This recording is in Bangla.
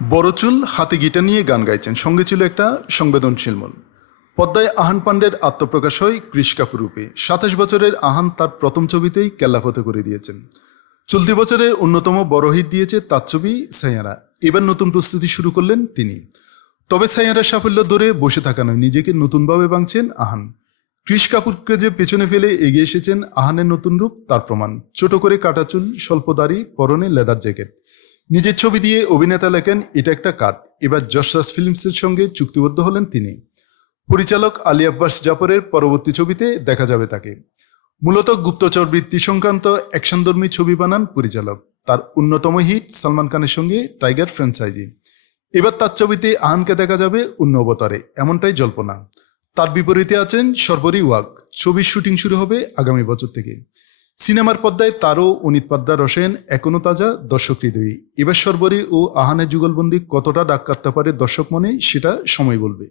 বড় চুল, হাতে গিটার নিয়ে গান গাইছেন, সঙ্গে ছিল একটা সংবেদনশীল মন। পদ্মায় আহান পান্ডের আত্মপ্রকাশ হয় কৃষ কাপুর রূপে। ২৭ বছরের আহান তার প্রথম ছবিতেই কেল্লাফতে করে দিয়েছেন। চলতি বছরের অন্যতম বড় হিট দিয়েছে তার ছবি সাইয়ারা। এবার নতুন প্রস্তুতি শুরু করলেন তিনি। তবে সাইয়ারার সাফল্য ধরে বসে থাকা নয়, নিজেকে নতুনভাবে ভাঙছেন আহান। কৃষ কাপুরকে যে পেছনে ফেলে এগিয়ে এসেছেন আহানের নতুন রূপ তার প্রমাণ। ছোট করে কাটা চুল, স্বল্প দাড়ি, পরনে লেদার জ্যাকেট। নিজের ছবি দিয়ে অভিনেতা লেখেন এটা একটা কাট। এবার যশরাজ ফিল্মসের সঙ্গে চুক্তিবদ্ধ হলেন তিনি। পরিচালক আলী আব্বাস জাফরের পরবর্তী ছবিতে দেখা যাবে তাকে। মূলত গুপ্তচর বৃত্তি সংক্রান্ত অ্যাকশনধর্মী ছবি বানান পরিচালক। তার অন্যতম হিট সালমান খানের সঙ্গে টাইগার ফ্র্যাঞ্চাইজি। এবার তার ছবিতে আহানকে দেখা যাবে অন্য অবতারে, এমনটাই জল্পনা। তার বিপরীতে আছেন শর্বরী ওয়াগ। ছবির শুটিং শুরু হবে আগামী বছর থেকে। সিনেমার পর্দায় তারও অনিত পাড্ডা রসায়ন এখনও তাজা, দর্শক হৃদয়ী। এবার শর্বরী ও আহানের যুগলবন্দি কতটা ডাক কাটতে পারে দর্শক মনে, সেটা সময় বলবে।